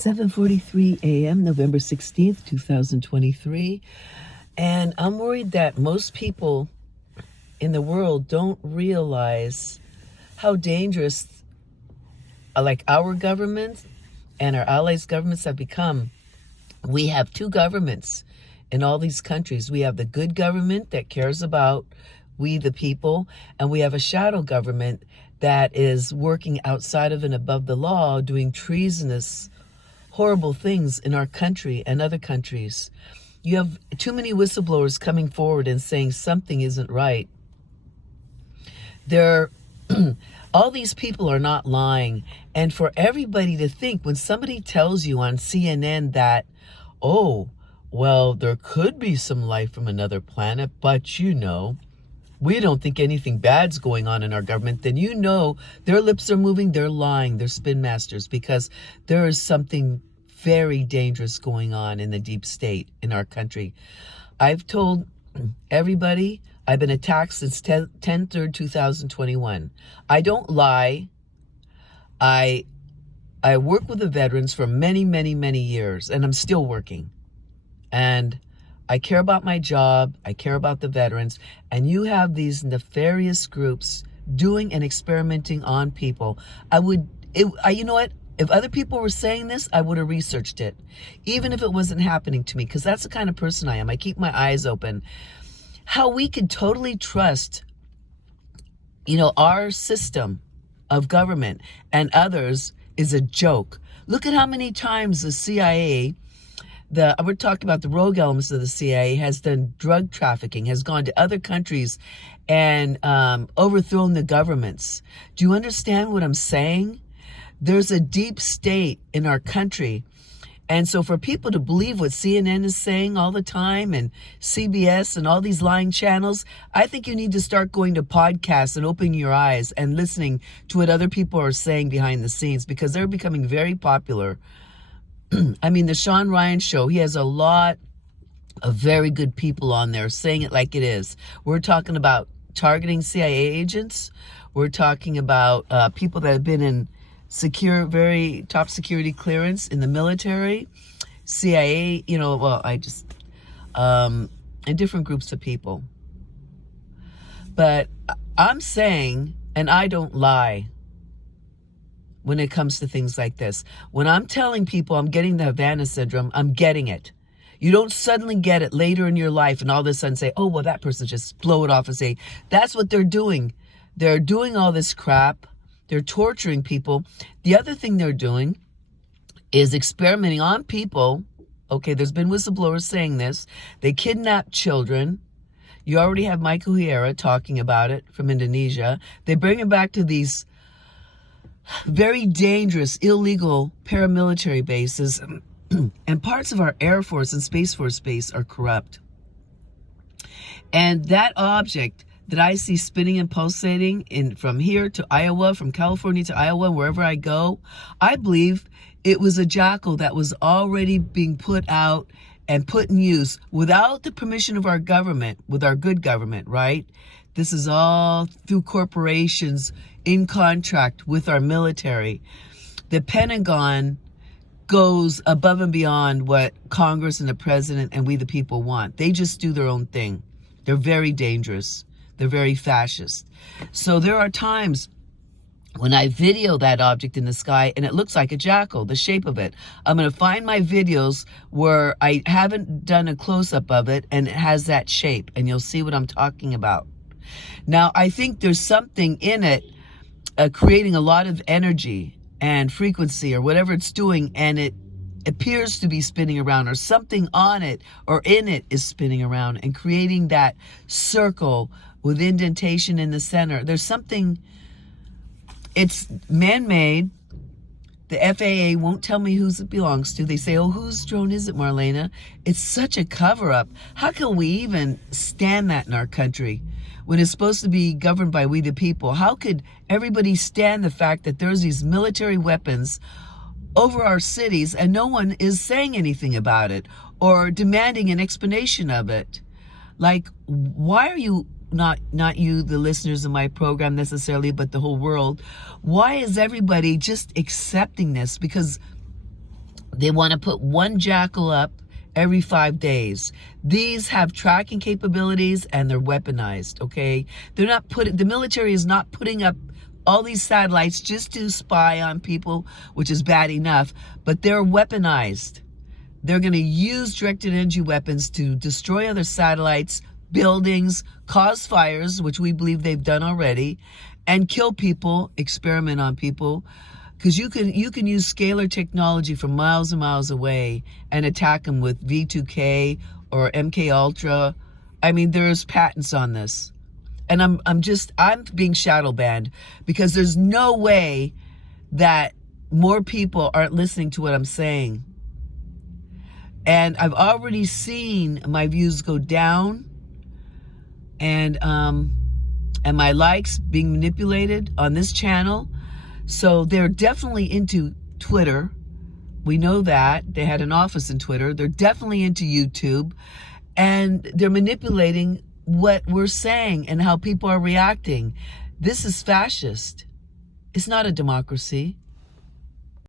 7:43 a.m., November 16th, 2023. And I'm worried that most people in the world don't realize how dangerous like our government and our allies' governments have become. We have two governments in all these countries. We have the good government that cares about we the people, and we have a shadow government that is working outside of and above the law, doing treasonous, horrible things in our country and other countries. You have too many whistleblowers coming forward and saying something isn't right. All these people are not lying. And for everybody to think, when somebody tells you on CNN that, oh, well, there could be some life from another planet, but we don't think anything bad's going on in our government, then their lips are moving, they're lying, they're spin masters, because there is something very dangerous going on in the deep state in our country. I've told everybody I've been attacked since 10/3/2021. I don't lie. I work with the veterans for many, many, many years, and I'm still working. And I care about my job. I care about the veterans. And you have these nefarious groups doing and experimenting on people. You know what? If other people were saying this, I would have researched it, even if it wasn't happening to me, because that's the kind of person I am. I keep my eyes open. How we can totally trust, our system of government and others is a joke. Look at how many times the CIA, we're talking about the rogue elements of the CIA, has done drug trafficking, has gone to other countries and overthrown the governments. Do you understand what I'm saying? There's a deep state in our country. And so for people to believe what CNN is saying all the time and CBS and all these lying channels, I think you need to start going to podcasts and opening your eyes and listening to what other people are saying behind the scenes, because they're becoming very popular. I mean, the Sean Ryan show, he has a lot of very good people on there saying it like it is. We're talking about targeting CIA agents. We're talking about people that have been in very top security clearance in the military, CIA, and different groups of people. But I'm saying, and I don't lie when it comes to things like this. When I'm telling people I'm getting the Havana syndrome, I'm getting it. You don't suddenly get it later in your life and all of a sudden say, oh, well, that person, just blow it off and say, that's what they're doing. They're doing all this crap. They're torturing people. The other thing they're doing is experimenting on people. Okay, there's been whistleblowers saying this. They kidnap children. You already have Michael Hiera talking about it from Indonesia. They bring him back to these very dangerous, illegal paramilitary bases. And parts of our Air Force and Space Force base are corrupt. And that object that I see spinning and pulsating from here to Iowa, from California to Iowa, wherever I go, I believe it was a jackal that was already being put out and put in use without the permission of our government, with our good government, right? This is all through corporations in contract with our military. The Pentagon goes above and beyond what Congress and the president and we the people want. They just do their own thing. They're very dangerous. They're very fascist. So there are times when I video that object in the sky and it looks like a jackal, the shape of it. I'm going to find my videos where I haven't done a close-up of it and it has that shape, and you'll see what I'm talking about. Now, I think there's something in it creating a lot of energy and frequency or whatever it's doing, and it appears to be spinning around, or something on it or in it is spinning around and creating that circle with indentation in the center. There's something, it's man-made. The FAA won't tell me whose it belongs to. They say, oh, whose drone is it, Marlena? It's such a cover-up. How can we even stand that in our country when it's supposed to be governed by we the people? How could everybody stand the fact that there's these military weapons over our cities and no one is saying anything about it or demanding an explanation of it? Like, why are you not you, the listeners of my program necessarily, but the whole world, why is everybody just accepting this? Because They want to put one jackal up every 5 days. These have tracking capabilities and they're weaponized, okay? They're not putting, the military is not putting up all these satellites just to spy on people, which is bad enough, but they're weaponized. They're going to use directed energy weapons to destroy other satellites, buildings, cause fires, which we believe they've done already, and kill people, experiment on people. Because you can use scalar technology from miles and miles away and attack them with V2K or MK Ultra. I mean, there's patents on this. And I'm being shadow banned because there's no way that more people aren't listening to what I'm saying. And I've already seen my views go down and my likes being manipulated on this channel. So they're definitely into Twitter. We know that. They had an office in Twitter. They're definitely into YouTube. And they're manipulating what we're saying and how people are reacting. This is fascist. It's not a democracy.